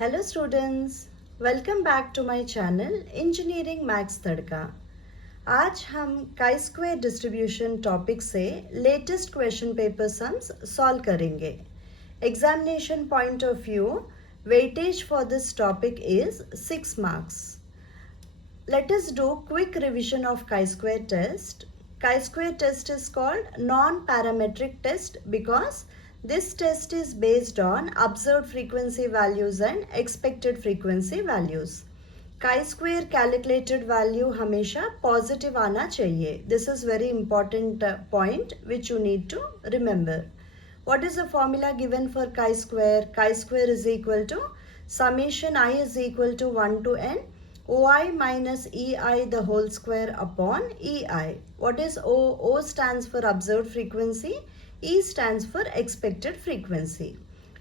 Hello students, welcome back to my channel Engineering Max तड़का। आज हम chi square distribution topic से latest question paper sums solve करेंगे। Examination point of view, weightage for this topic is 6 marks. Let us do quick revision of chi-square test. Chi-square test is called non-parametric test because this test is based on observed frequency values and expected frequency values. Chi-square calculated value हमेशा positive आना चाहिए. This is very important point which you need to remember. What is the formula given for chi-square? Chi-square is equal to summation I is equal to 1 to n OI minus EI the whole square upon EI. What is O? O stands for observed frequency. E stands for expected frequency.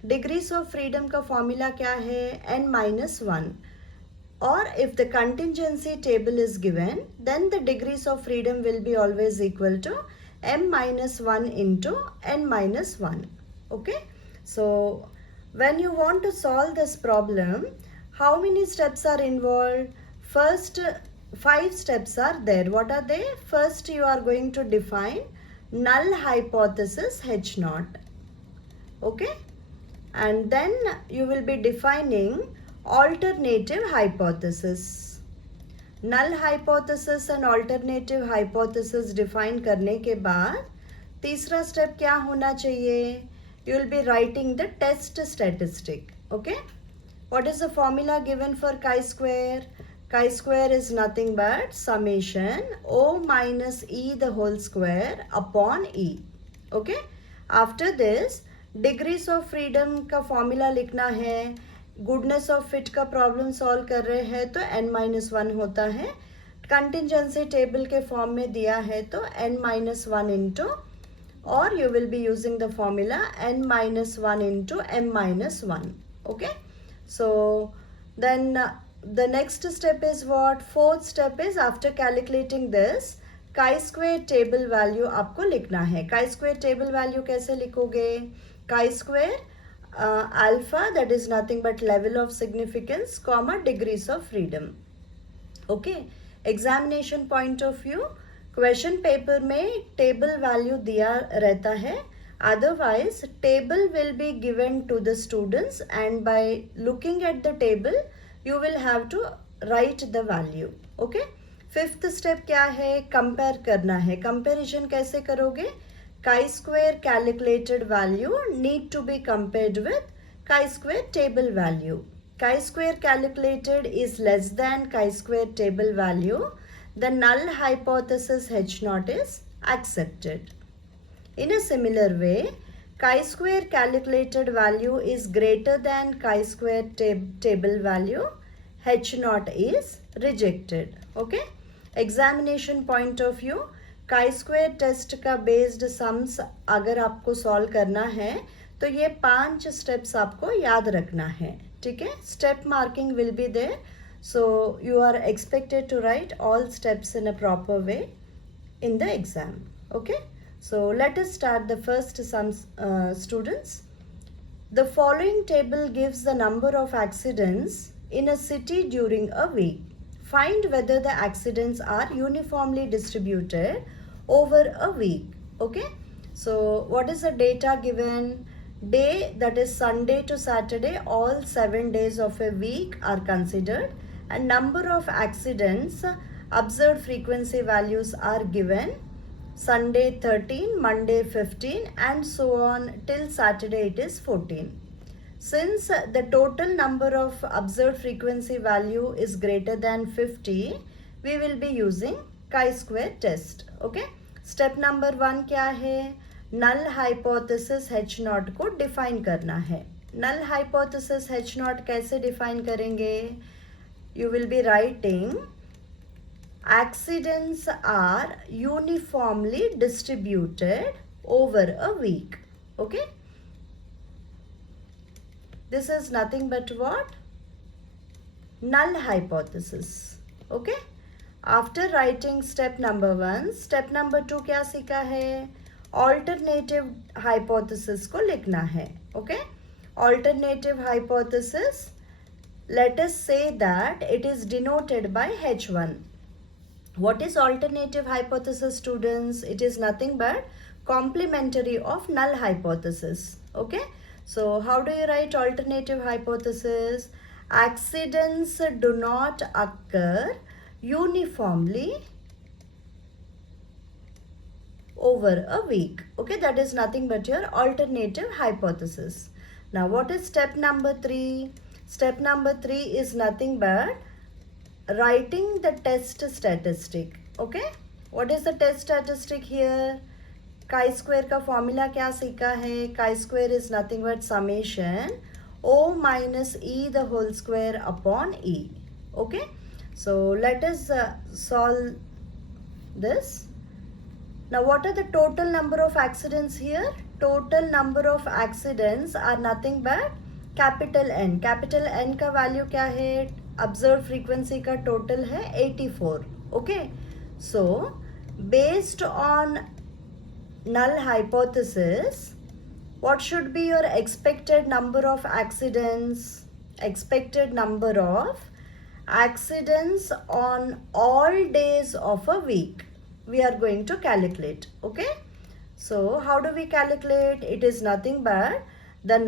Degrees of freedom का formula क्या है? n minus 1. Or if the contingency table is given, then the degrees of freedom will be always equal to m minus 1 into n minus 1. Okay. So when you want to solve this problem, how many steps are involved? First 5 steps are there. What are they? First you are going to define null hypothesis H naught. Okay. And then you will be defining alternative hypothesis. Null hypothesis and alternative hypothesis define करने के बाद तीसरा step क्या होना चाहिए? You will be writing the test statistic. Okay. What is the formula given for chi-square? Chi-square is nothing but summation O minus E the whole square upon E. Okay. After this, degrees of freedom का formula लिखना है. Goodness of fit का problem solve कर रहे हैं तो n minus 1 होता है. Contingency table के form में दिया है तो n minus 1 into, or you will be using the formula n minus 1 into m minus 1. Okay. So then the next step is what? Fourth step is after calculating this, chi-square table value आपको लिखना है. Chi-square table value कैसे लिखोगे? Chi-square alpha, that is nothing but level of significance, comma degrees of freedom. Okay. Examination point of view, question paper में table value दिया रहता है. Otherwise, table will be given to the students and by looking at the table, you will have to write the value. Okay. Fifth step क्या है? Compare करना है. Comparison कैसे करोगे? Chi-square calculated value need to be compared with chi-square table value. Chi-square calculated is less than chi-square table value. The null hypothesis H naught is accepted. In a similar way, chi-square calculated value is greater than chi-square table value, H naught is rejected. Okay. Examination point of view, chi-square test का based sums अगर आपको solve करना है तो ये 5 steps आपको याद रखना है. ठीक है. Step marking will be there. So you are expected to write all steps in a proper way in the exam. Okay. So let us start the first sum, students. The following table gives the number of accidents in a city during a week. Find whether the accidents are uniformly distributed over a week. Okay. So what is the data given? Day, that is Sunday to Saturday, all 7 days of a week are considered, and number of accidents, observed frequency values are given. Sunday 13, Monday 15 and so on till Saturday it is 14. Since the total number of observed frequency value is greater than 50, we will be using chi-square test. Okay. Step number 1 क्या है? Null hypothesis H naught को define करना है. Null hypothesis H naught कैसे define करेंगे? You will be writing accidents are uniformly distributed over a week. Okay. This is nothing but what? Null hypothesis. Okay. After writing step number 1, step number 2 क्या सीखा है? Alternative hypothesis को लिखना है. Okay. Alternative hypothesis let us say that it is denoted by H1. What is alternative hypothesis, students? It is nothing but complementary of null hypothesis. Okay. So how do you write alternative hypothesis? Accidents do not occur uniformly over a week. Okay, that is nothing but your alternative hypothesis. Now what is step number 3? Step number 3 is nothing but writing the test statistic. Okay, what is the test statistic here? chi-square का formula क्या सीखा है? chi-square is nothing but summation o minus e the whole square upon e. Okay, so let us solve this. Now what are the total number of accidents here? Total number of accidents are nothing but capital N. Capital N का value क्या है? Observed frequency का total है 84. Okay, so based on null hypothesis, what should be your expected number of accidents? Expected number of accidents on all days of a week we are going to calculate. Okay, so how do we calculate? It is nothing but the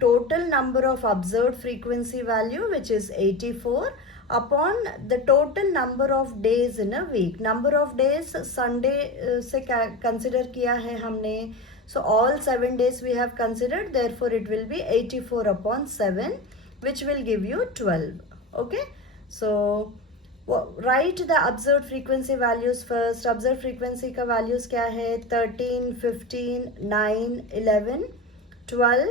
total number of observed frequency value, which is 84, upon the total number of days in a week. Number of days Sunday से consider किया है हमने. So all 7 days we have considered, therefore it will be 84 upon 7, which will give you 12. Okay, so write the observed frequency values first. Observed frequency का values क्या है? 13, 15, 9, 11, 12,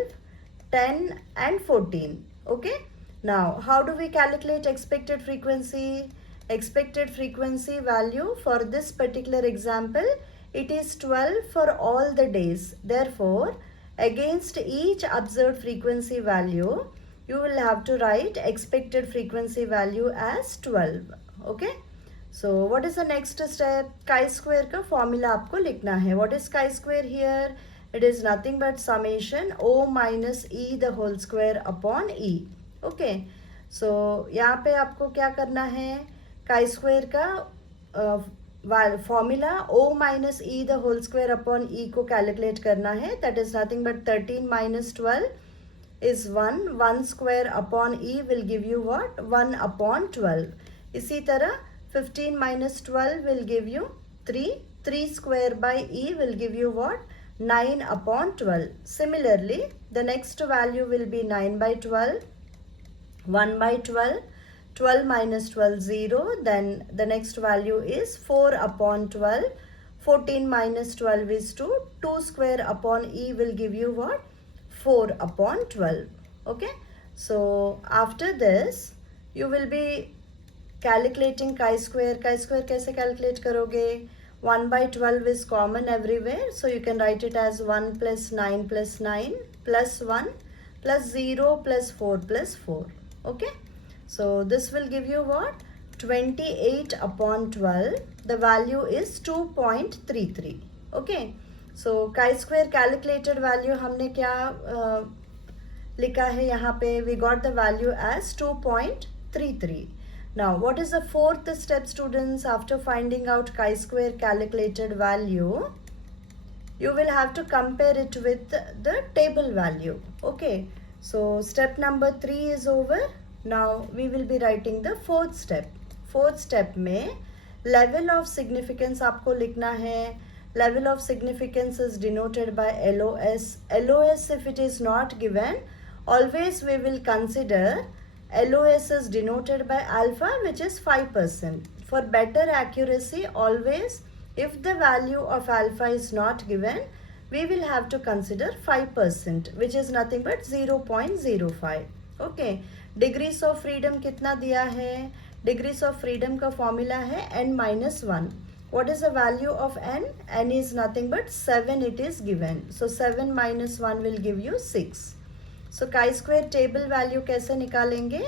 10 and 14. Okay, now how do we calculate expected frequency? Expected frequency value for this particular example, it is 12 for all the days. Therefore, against each observed frequency value, you will have to write expected frequency value as 12. Okay, so what is the next step? chi-square का formula आपको लिखना है. What is chi-square here? It is nothing but summation o minus e the whole square upon e. Okay, so यहाँ पे आपको क्या करना है? chi-square का formula o minus e the whole square upon e को calculate करना है. That is nothing but 13 minus 12 is 1. 1 square upon e will give you what? 1 upon 12. इसी तरह 15 minus 12 will give you 3. 3 square by e will give you what? 9 upon 12. Similarly, the next value will be 9 by 12, 1 by 12, 12 minus 12, 0. Then the next value is 4 upon 12. 14 minus 12 is 2. 2 square upon e will give you what? 4 upon 12. Okay, so after this you will be calculating chi-square. Chi-square कैसे calculate करोगे? 1 by 12 is common everywhere, so you can write it as 1 plus 9 plus 9 plus 1 plus 0 plus 4 plus 4. Okay, so this will give you what? 28 upon 12. The value is 2.33. Okay, so chi-square calculated value हमने क्या लिखा है यहाँ पे? We got the value as 2.33. Now, what is the fourth step, students? After finding out chi-square calculated value, you will have to compare it with the table value. Okay, so step number 3 is over. Now, we will be writing the fourth step. Fourth step में level of significance आपको लिखना है. Level of significance is denoted by LOS. LOS, if it is not given, always we will consider LOS is denoted by alpha, which is 5%. For better accuracy, always if the value of alpha is not given, we will have to consider 5%, which is nothing but 0.05. Okay, degrees of freedom कितना दिया है? Degrees of freedom का formula है n minus 1. What is the value of n? N is nothing but 7 it is given. So 7 minus 1 will give you 6. So chi-square table value कैसे निकालेंगे?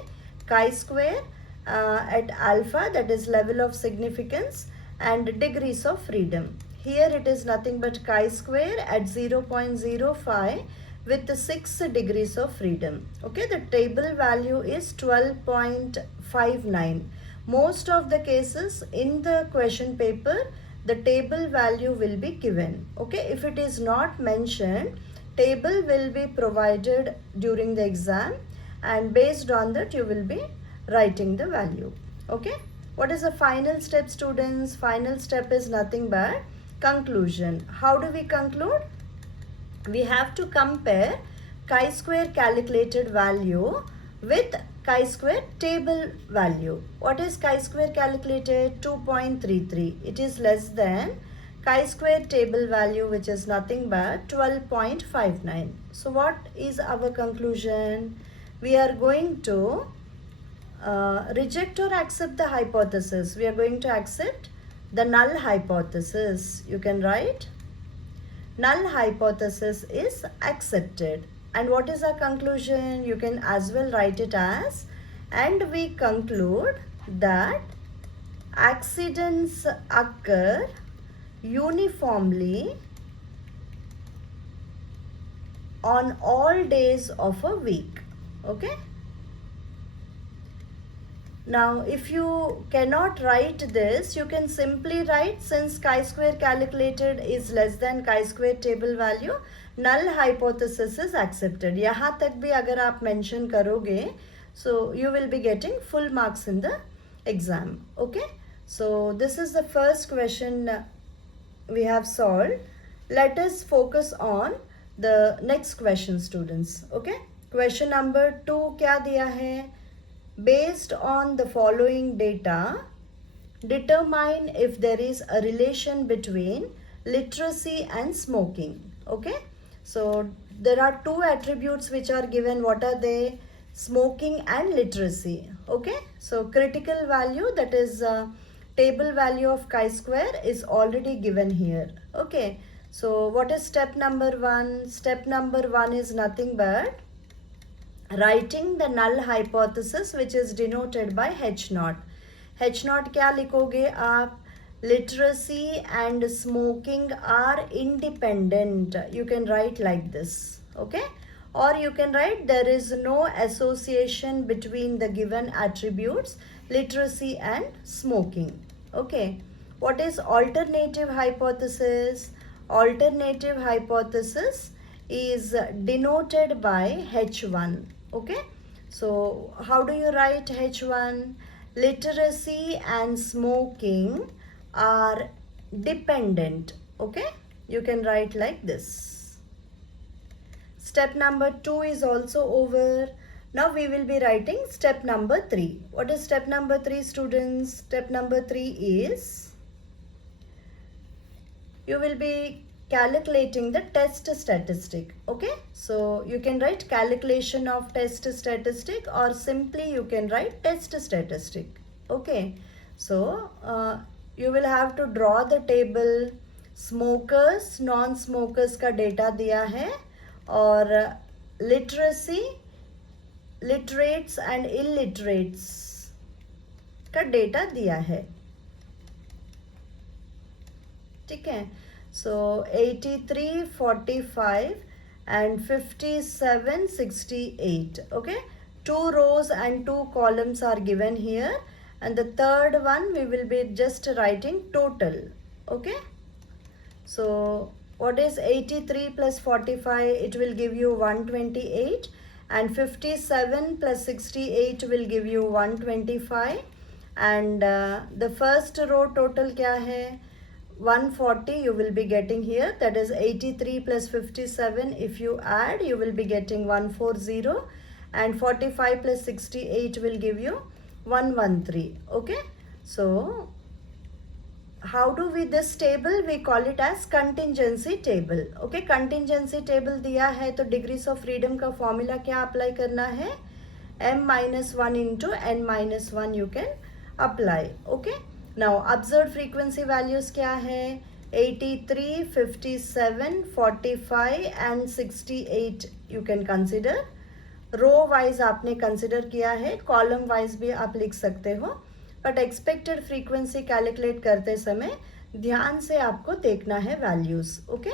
Chi-square at alpha, that is level of significance, and degrees of freedom. Here it is nothing but chi-square at 0.05 with the 6 degrees of freedom. Okay, the table value is 12.59. Most of the cases in the question paper, the table value will be given. Okay, if it is not mentioned, table will be provided during the exam, and based on that you will be writing the value. Okay, what is the final step, students? Final step is nothing but conclusion. How do we conclude? We have to compare chi-square calculated value with chi-square table value. What is chi-square calculated? 2.33. It is less than chi-square table value, which is nothing but 12.59. So what is our conclusion? We are going to reject or accept the hypothesis. We are going to accept the null hypothesis. You can write null hypothesis is accepted. And what is our conclusion? You can as well write it as, and we conclude that accidents occur uniformly on all days of a week. Okay. Now, if you cannot write this, you can simply write, since chi-square calculated is less than chi-square table value, null hypothesis is accepted. यहाँ तक भी अगर आप mention करोगे, so you will be getting full marks in the exam. Okay. So this is the first question we have solved. Let us focus on the next question, students. Okay. Question number 2 क्या दिया है? Based on the following data, determine if there is a relation between literacy and smoking. Okay, so there are 2 attributes which are given. What are they? Smoking and literacy. Okay, so critical value, that is table value of chi-square, is already given here. Okay, so what is step number 1? Step number 1 is nothing but writing the null hypothesis, which is denoted by H naught. H naught क्या लिखोगे आप? Literacy and smoking are independent. You can write like this. Okay, or you can write there is no association between the given attributes literacy and smoking. Okay, what is alternative hypothesis? Alternative hypothesis is denoted by H1. Okay, so how do you write H1? Literacy and smoking are dependent. Okay, you can write like this. Step number 2 is also over. Now we will be writing step number 3. What is step number 3, students? Step number 3 is you will be calculating the test statistic. Okay, so you can write calculation of test statistic, or simply you can write test statistic. Okay, so you will have to draw the table. Smokers, non-smokers का data दिया है, और literacy, literates and illiterates का data दिया है. ठीक है, so 83, 45 and 57, 68. Okay, 2 rows and 2 columns are given here, and the third one we will be just writing total. Okay, so what is 83 plus 45? It will give you 128, and 57 plus 68 will give you 125, and the first row total क्या है? 140 you will be getting here. That is 83 plus 57. If you add, you will be getting 140, and 45 plus 68 will give you 113. Okay, so how do we this table? We call it as contingency table. Okay, contingency table दिया है, तो degrees of freedom का formula क्या apply करना है? m-1 into n-1 you can apply. Okay, now observed frequency values क्या है? 83, 57, 45 and 68 you can consider. Row wise आपने कंसिडर किया है, कॉलम वाइज भी आप लिख सकते हो, बट एक्सपेक्टेड फ्रीक्वेंसी कैलकुलेट करते समय ध्यान से आपको देखना है वैल्यूज. ओके,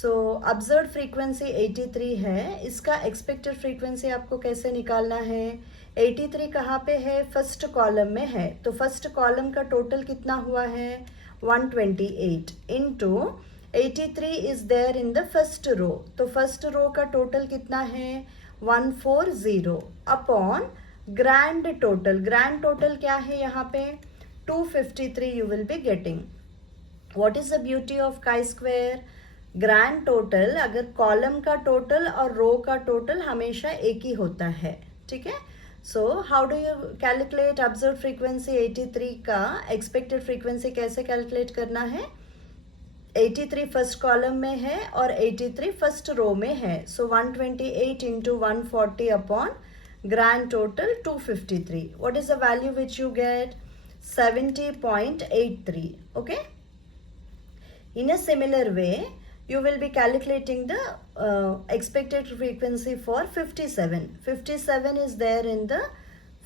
सो ऑब्जर्व्ड फ्रीक्वेंसी 83 है, इसका एक्सपेक्टेड फ्रीक्वेंसी आपको कैसे निकालना है? 83 कहाँ पे है? फर्स्ट कॉलम में है, तो फर्स्ट कॉलम का टोटल कितना हुआ है? 128 into 83 is there in the first row, तो फर्स्ट रो का टोटल कितना है? 140 अपॉन ग्रैंड टोटल क्या है यहाँ पे? 253 you will be getting. What is the beauty of chi-square? Grand total, अगर कॉलम का टोटल और रो का टोटल हमेशा एक ही होता है, ठीक है? So how do you calculate observe frequency 83 का एक्सपेक्टेड फ्रीक्वेंसी कैसे कैलकुलेट करना है? 83 फर्स्ट कॉलम में है और 83 फर्स्ट रो में है, सो 128 into 140 upon grand total 253. What is the value which you get? 70.83. Okay. In a similar way, you will be calculating the expected frequency for 57. 57 is there in the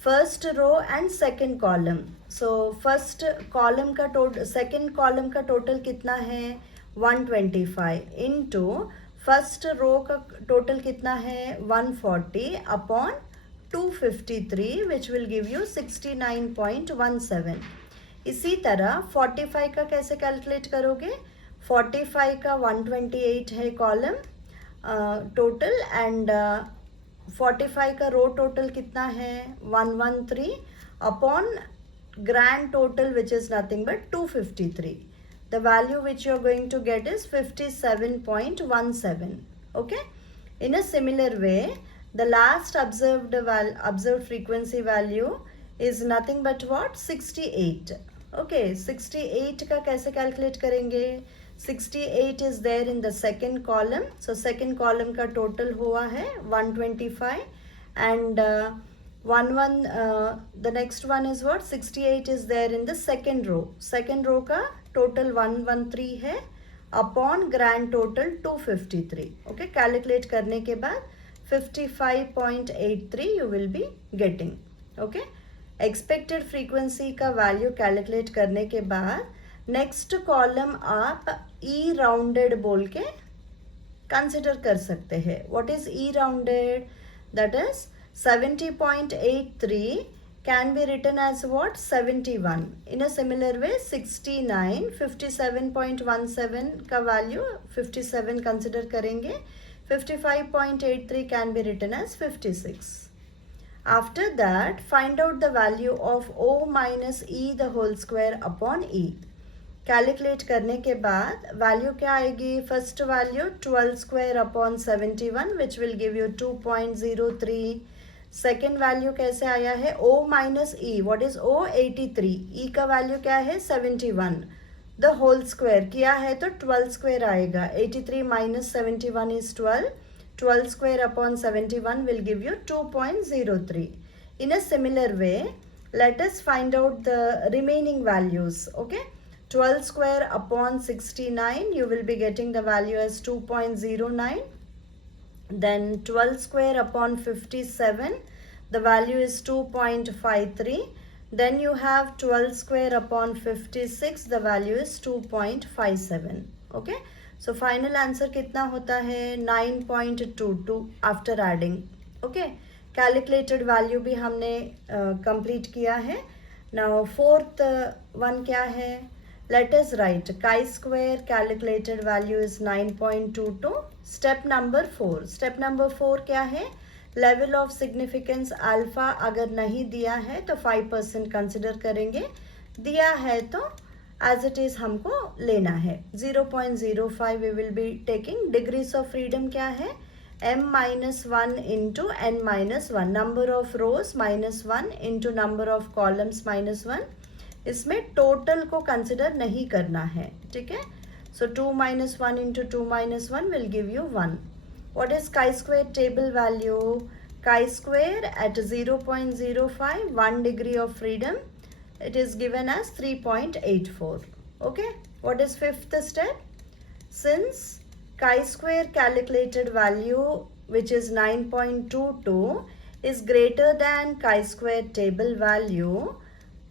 first row and second column. So first column का total, second column का total कितना है? 125 into first row का total कितना है? 140 upon 253 which will give you 69.17. इसी तरह 45 का कैसे कैलकुलेट करोगे? 45 का 128 है कॉलम टोटल एंड 45 का रो टोटल कितना है? 113 upon grand total which is nothing but 253. The value which you are going to get is 57.17. Okay. In a similar way the last observed frequency value is nothing but what? 68. okay, 68 का कैसे calculate करेंगे? 68 is there in the second column, so second column का total हुआ है 125 and the next one is what? 68 is there in the second row का total 113 है upon grand total 253. okay, calculate करने के बाद 55.83 you will be getting. okay, expected frequency का value calculate करने के बाद next column आप e rounded बोल के consider कर सकते हैं. what is e rounded? that is 70.83 can be written as what? 71. in a similar way 69, 57.17 का value 57 consider करेंगे. 55.83 can be written as 56. After that, find out the value of O minus E the whole square upon E. Calculate करने के बाद value क्या आएगी? First value 12 square upon 71 which will give you 2.03. Second value कैसे आया है? O minus E. What is O? 83. E का value क्या है? 71. द होल स्क्वायर किया है तो 12 स्क्वायर आएगा. 83 minus 71 is 12. 12 square upon 71 will give you 2.03. In a similar way let us find out the remaining values. Okay, 12 square upon 69 you will be getting the value as 2.09. then 12 square upon 57 the value is 2.53. then you have 12 square upon 56 the value is 2.57. okay, so final answer कितना होता है? 9.22 after adding. okay, calculated value भी हमने complete किया है. now fourth one क्या है? let us write chi-square calculated value is 9.22. step number 4 क्या है? लेवल ऑफ सिग्निफिकेंस अल्फा अगर नहीं दिया है तो 5% कंसिडर करेंगे, दिया है तो एज इट इज हमको लेना है. 0.05 we will be taking. Degrees of freedom क्या है? m-1 into n-1. Number of rows -1 into number of columns -1. इसमें टोटल को कंसिडर नहीं करना है, ठीक है? सो 2 - 1 into 2 - 1 will give you 1. What is chi-square table value? Chi-square at 0.05, 1 degree of freedom, it is given as 3.84. okay, what is fifth step? Since chi-square calculated value which is 9.22 is greater than chi-square table value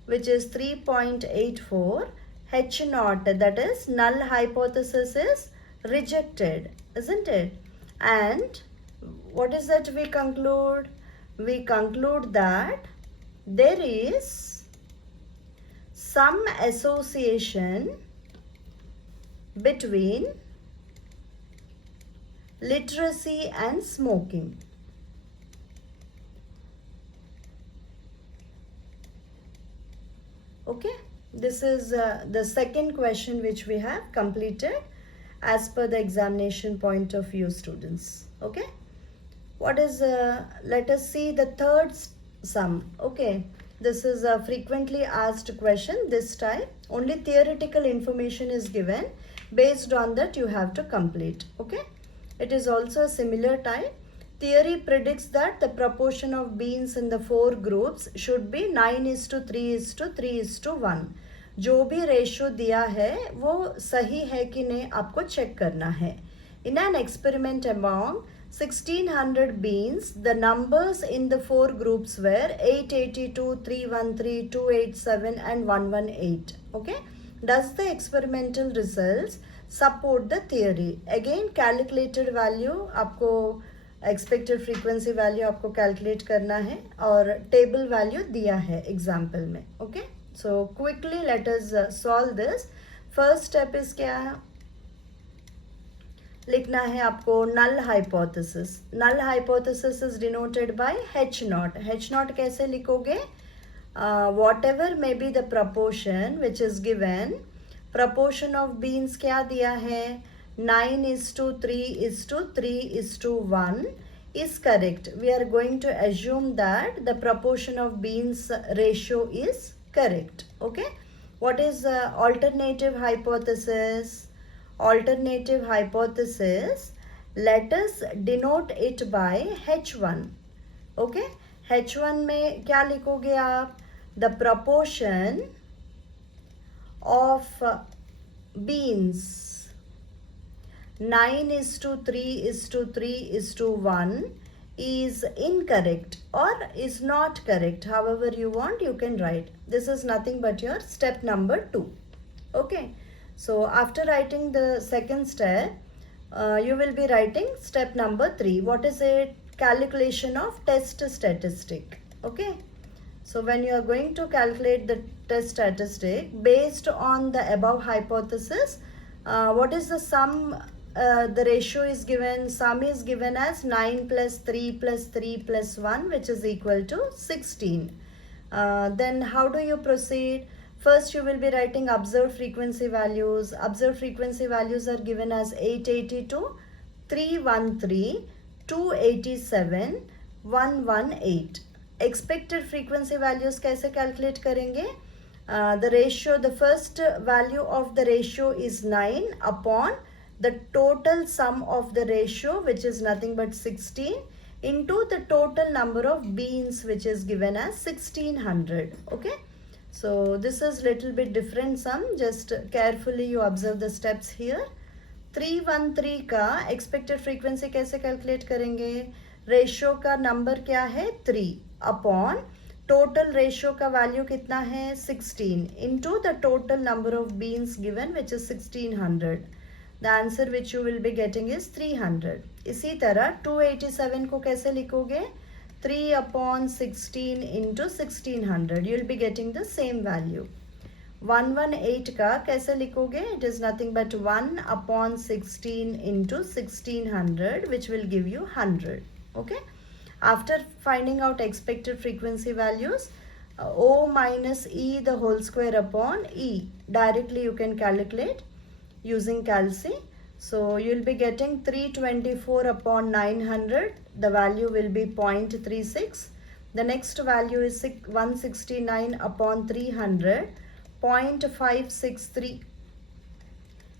which is 3.84, H naught, that is null hypothesis, is rejected, isn't it? And what is that we conclude? We conclude that there is some association between literacy and smoking. Okay, this is the second question which we have completed as per the examination point of view, students. Okay, what is let us see the third sum. Okay, this is a frequently asked question. This time only theoretical information is given, based on that you have to complete. Okay, it is also a similar type. Theory predicts that the proportion of beans in the four groups should be 9:3:3:1. जो भी ratio दिया है वो सही है कि नहीं आपको चेक करना है. In an experiment among 1600 beans, the numbers in the four groups were 882, 313, 287 and 118. Okay, does the experimental results support the theory? Again calculated value आपको एक्सपेक्टेड फ्रीक्वेंसी वैल्यू आपको कैलकुलेट करना है और टेबल वैल्यू दिया है example में. Okay, so quickly let us solve this. First step is क्या है? लिखना है आपको null hypothesis. Null hypothesis is denoted by H naught. H naught कैसे लिखोगे? Whatever may be the proportion which is given. Proportion of beans क्या दिया है? 9:3:3:1 is correct. We are going to assume that the proportion of beans ratio is correct. Okay, what is alternative hypothesis? Alternative hypothesis, let us denote it by H1. Okay, H1 में क्या लिखोगे आप? The proportion of beans 9:3:3:1 is incorrect or is not correct. However you want, you can write. This is nothing but your step number 2. Okay, so after writing the second step, you will be writing step number 3. What is it? Calculation of test statistic. Okay, so when you are going to calculate the test statistic based on the above hypothesis, what is the sum? The ratio is given, sum is given as 9 plus 3 plus 3 plus 1, which is equal to 16. Then how do you proceed? First you will be writing observed frequency values. Observed frequency values are given as 882, 313, 287, 118. Expected frequency values कैसे calculate करेंगे? The ratio, the first value of the ratio is 9 upon the total sum of the ratio, which is nothing but 16, into the total number of beans, which is given as 1600. Okay, so this is little bit different sum. Just carefully you observe the steps here. 313 का expected frequency कैसे calculate करेंगे? Ratio का number क्या है? 3 upon total ratio का value कितना है? 16 into the total number of beans given, which is 1600. The answer which you will be getting is 300. इसी तरह 287 को कैसे लिखोगे? 3 upon 16 into 1600. You will be getting the same value. 118 का कैसे लिखोगे? It is nothing but 1 upon 16 into 1600, which will give you 100. Okay. After finding out expected frequency values, O minus E the whole square upon E, directly you can calculate using calci. So you will be getting 324 upon 900. The value will be 0.36. The next value is 169 upon 300, 0.563.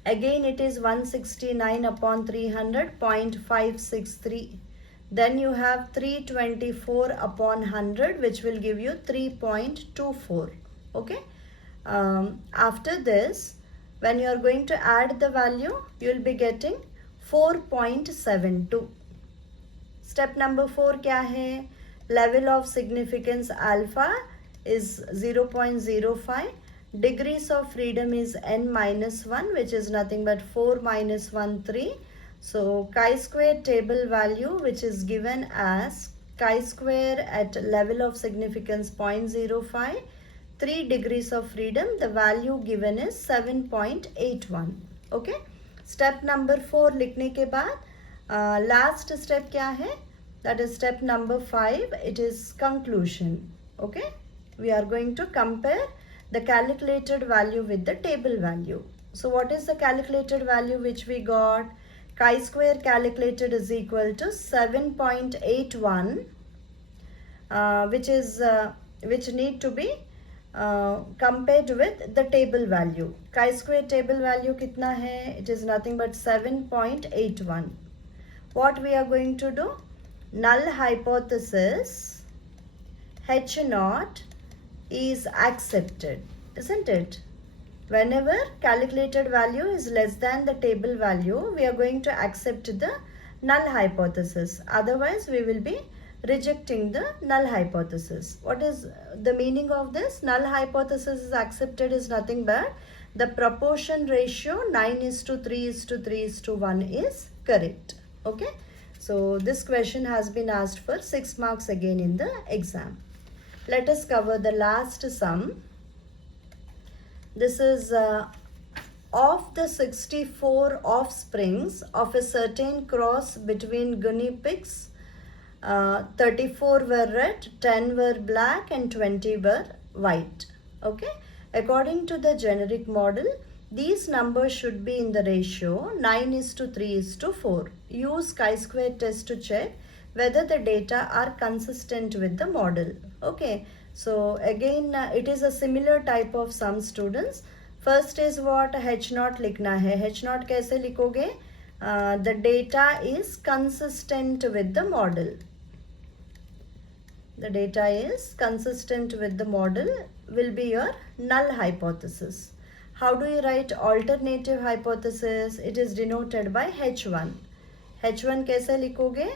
Again it is 169 upon 300, 0.563. Then you have 324 upon 100, which will give you 3.24. Okay. After this, when you are going to add the value, you will be getting 4.72. Step number 4 क्या है? Level of significance alpha is 0.05. degrees of freedom is n minus 1, which is nothing but 4 minus 1, 3. So chi-square table value, which is given as chi-square at level of significance 0.05, 3 degrees of freedom, the value given is 7.81. Okay. Step number 4 लिखने के बाद last step क्या है? That is step number 5. It is conclusion. Okay. We are going to compare the calculated value with the table value. So what is the calculated value which we got? Chi-square calculated is equal to 7.81, which need to be compared with the table value. Chi-square table value kitna hai? It is nothing but 7.81. What we are going to do? Null hypothesis H naught is accepted, isn't it? Whenever calculated value is less than the table value, we are going to accept the null hypothesis. Otherwise, we will be rejecting the null hypothesis. What is the meaning of this? Null hypothesis is accepted is nothing but the proportion ratio 9:3:3:1 is correct. Okay. So this question has been asked for 6 marks again in the exam. Let us cover the last sum. This is of the 64 offsprings of a certain cross between guinea pigs, 34 were red, 10 were black and 20 were white. Okay. According to the generic model, these numbers should be in the ratio 9:3:4. Use chi-square test to check whether the data are consistent with the model. Okay. So again it is a similar type of sum, students. First is what? H naught लिखना है. H naught कैसे लिखोगे? The data is consistent with the model. The data is consistent with the model will be your null hypothesis. How do you write alternative hypothesis? It is denoted by H1. H1 कैसे लिखोगे?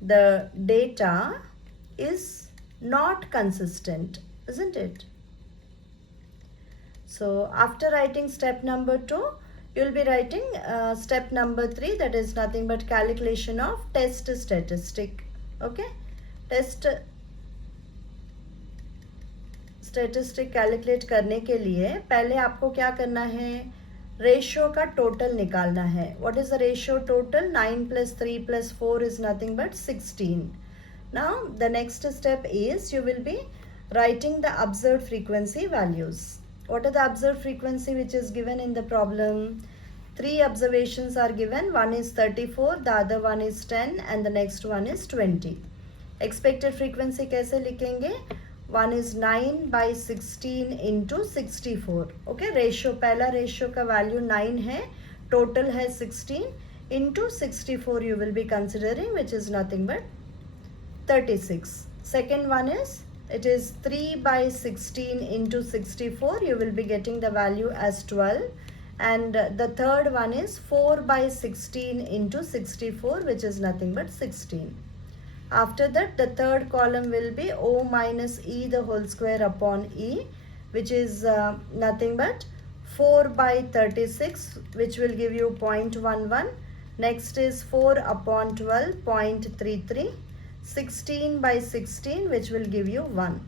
The data is not consistent, isn't it? So after writing step number 2, you will be writing step number 3, that is nothing but calculation of test statistic. Okay. Test statistic calculate करने के लिए पहले आपको क्या करना है? रेशियो का total निकालना है. What is the ratio total? 9 plus 3 plus 4 is nothing but 16. Now the next step is you will be writing the observed frequency values. What are the observed frequency which is given in the problem? 3 observations are given. One is 34, the other one is 10 and the next one is 20. Expected frequency कैसे लिखेंगे? One is 9 by 16 into 64. Okay, ratio पहला ratio का value 9 है, total है 16 into 64 you will be considering, which is nothing but 36. Second one is, it is 3 by 16 into 64, you will be getting the value as 12. And the third one is 4 by 16 into 64, which is nothing but 16. After that, the third column will be O minus E the whole square upon E, which is nothing but 4 by 36, which will give you 0.11. Next is 4 upon 12, 0.33. 16 by 16, which will give you 1.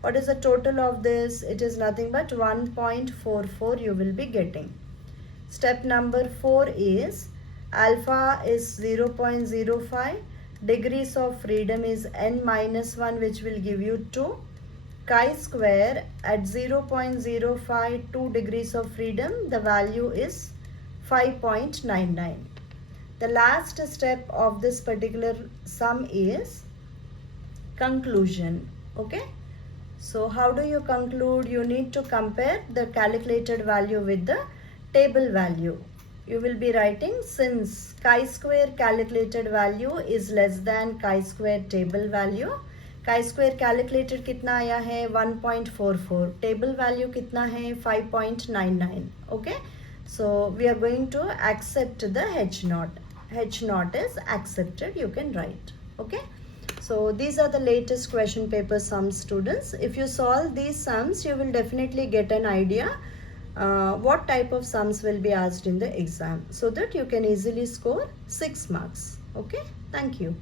What is the total of this? It is nothing but 1.44 you will be getting. Step number 4 is alpha is 0.05. Degrees of freedom is n minus 1, which will give you 2. Chi-square at 0.05, 2 degrees of freedom, the value is 5.99. The last step of this particular sum is conclusion. Okay. So how do you conclude? You need to compare the calculated value with the table value. You will be writing, since chi-square calculated value is less than chi-square table value. Chi-square calculated कितना आया है? 1.44. Table value कितना है? 5.99. Okay. So we are going to accept the H naught. H naught is accepted, you can write. Okay. So these are the latest question paper sums, students. If you solve these sums, you will definitely get an idea what type of sums will be asked in the exam, so that you can easily score 6 marks. Okay, thank you.